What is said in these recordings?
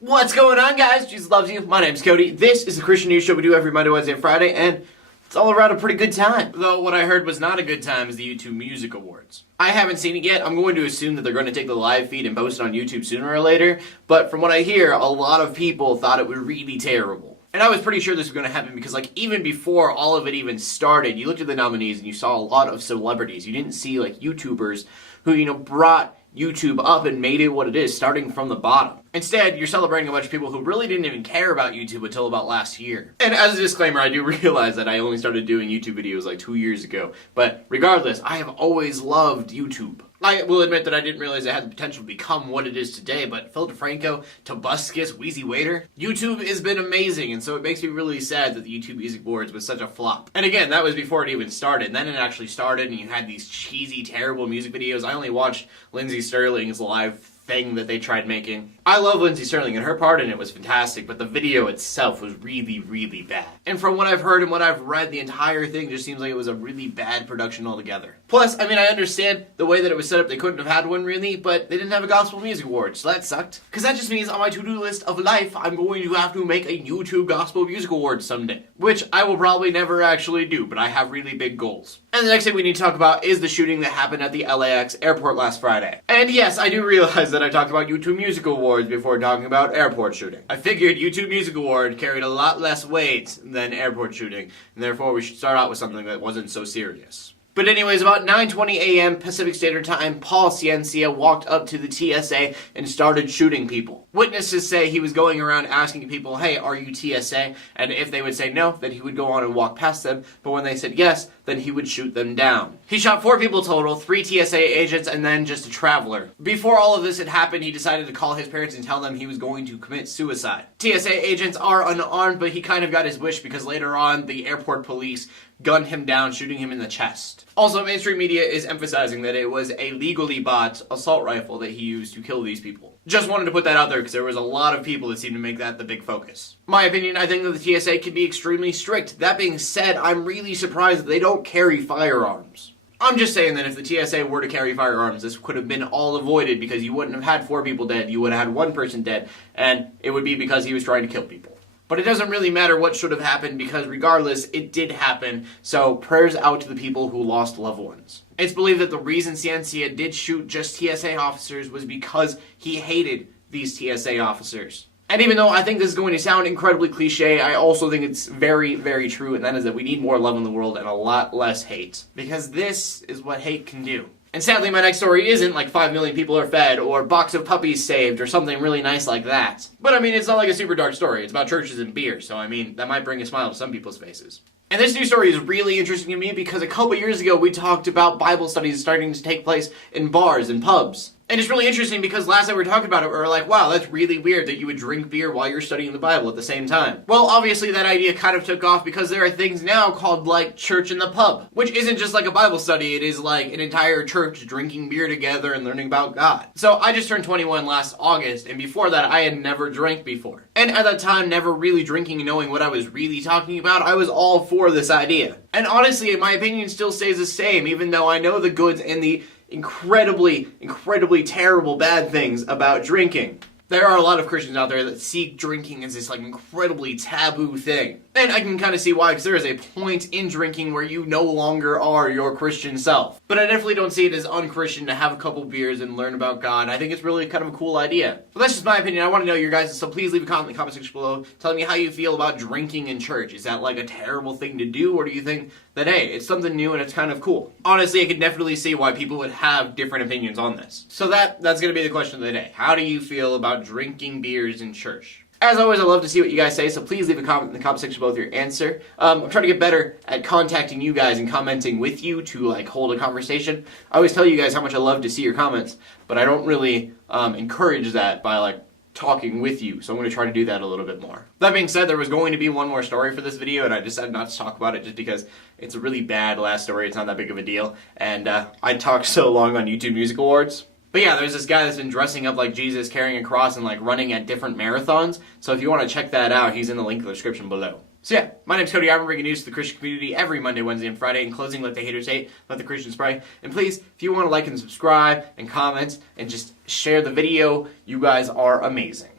What's going on, guys? Jesus loves you. My name's Cody. This is the Christian News Show we do every Monday, Wednesday, and Friday, and it's all around a pretty good time. Though what I heard was not a good time is the YouTube Music Awards. I haven't seen it yet. I'm going to assume that they're going to take the live feed and post it on YouTube sooner or later, but from what I hear, a lot of people thought it was really terrible. And I was pretty sure this was going to happen because, even before all of it even started, you looked at the nominees and you saw a lot of celebrities. You didn't see, YouTubers who, brought YouTube up and made it what it is, starting from the bottom. Instead, you're celebrating a bunch of people who really didn't even care about YouTube until about last year. And as a disclaimer, I do realize that I only started doing YouTube videos 2 years ago. But regardless, I have always loved YouTube. I will admit that I didn't realize it had the potential to become what it is today, but Phil DeFranco, Tobuscus, Wheezy Waiter, YouTube has been amazing, and so it makes me really sad that the YouTube Music Awards was such a flop. And again, that was before it even started, and then it actually started, and you had these cheesy, terrible music videos. I only watched Lindsey Sterling's live thing that they tried making. I love Lindsey Sterling, and her part in it was fantastic, but the video itself was really, really bad. And from what I've heard and what I've read, the entire thing just seems like it was a really bad production altogether. Plus, I understand the way that it was set up, they couldn't have had one really, but they didn't have a Gospel Music Award, so that sucked. Because that just means on my to-do list of life, I'm going to have to make a YouTube Gospel Music Award someday. Which I will probably never actually do, but I have really big goals. And the next thing we need to talk about is the shooting that happened at the LAX airport last Friday. And yes, I do realize that I talked about YouTube Music Awards before talking about airport shooting. I figured YouTube Music Award carried a lot less weight than airport shooting, and therefore we should start out with something that wasn't so serious. But anyways, about 9:20 a.m. Pacific Standard Time, Paul Ciencia walked up to the TSA and started shooting people. Witnesses say he was going around asking people, hey, are you TSA? And if they would say no, then he would go on and walk past them. But when they said yes, then he would shoot them down. He shot 4 people total, 3 TSA agents, and then just a traveler. Before all of this had happened, he decided to call his parents and tell them he was going to commit suicide. TSA agents are unarmed, but he kind of got his wish because later on, the airport police gunned him down, shooting him in the chest. Also, mainstream media is emphasizing that it was a legally bought assault rifle that he used to kill these people. Just wanted to put that out there because there was a lot of people that seemed to make that the big focus. My opinion, I think that the TSA can be extremely strict. That being said, I'm really surprised that they don't carry firearms. I'm just saying that if the TSA were to carry firearms, this could have been all avoided because you wouldn't have had 4 people dead, you would have had 1 person dead, and it would be because he was trying to kill people. But it doesn't really matter what should have happened because regardless, it did happen, so prayers out to the people who lost loved ones. It's believed that the reason Ciencia did shoot just TSA officers was because he hated these TSA officers. And even though I think this is going to sound incredibly cliche, I also think it's very, very true, and that is that we need more love in the world and a lot less hate. Because this is what hate can do. And sadly, my next story isn't 5 million people are fed, or box of puppies saved, or something really nice like that. But it's not like a super dark story. It's about churches and beer, so that might bring a smile to some people's faces. And this news story is really interesting to me because a couple years ago we talked about Bible studies starting to take place in bars and pubs. And it's really interesting because last time we were talking about it, we were like, wow, that's really weird that you would drink beer while you're studying the Bible at the same time. Well, obviously that idea kind of took off because there are things now called church in the pub, which isn't just a Bible study, it is an entire church drinking beer together and learning about God. So I just turned 21 last August, and before that I had never drank before. And at that time, never really drinking and knowing what I was really talking about, I was all for this idea. And honestly, my opinion still stays the same, even though I know the goods and the incredibly, incredibly terrible bad things about drinking. There are a lot of Christians out there that see drinking as this incredibly taboo thing. And I can kind of see why, because there is a point in drinking where you no longer are your Christian self. But I definitely don't see it as un-Christian to have a couple beers and learn about God. I think it's really kind of a cool idea. But that's just my opinion. I want to know your guys', so please leave a comment in the comment section below telling me how you feel about drinking in church. Is that a terrible thing to do, or do you think that, hey, it's something new and it's kind of cool? Honestly, I could definitely see why people would have different opinions on this. So that's going to be the question of the day. How do you feel about drinking beers in church? As always, I love to see what you guys say, so please leave a comment in the comment section below with your answer. I'm trying to get better at contacting you guys and commenting with you to hold a conversation. I always tell you guys how much I love to see your comments, but I don't really encourage that by talking with you, so I'm going to try to do that a little bit more. That being said, there was going to be one more story for this video, and I decided not to talk about it just because it's a really bad last story. It's not that big of a deal, and I talked so long on YouTube Music Awards. But yeah, there's this guy that's been dressing up like Jesus, carrying a cross, and running at different marathons. So if you want to check that out, he's in the link in the description below. So yeah, my name's Cody. I'm bringing news to the Christian community every Monday, Wednesday, and Friday. In closing, let the haters hate, let the Christians pray. And please, if you want to like and subscribe and comment and just share the video, you guys are amazing.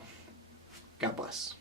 God bless.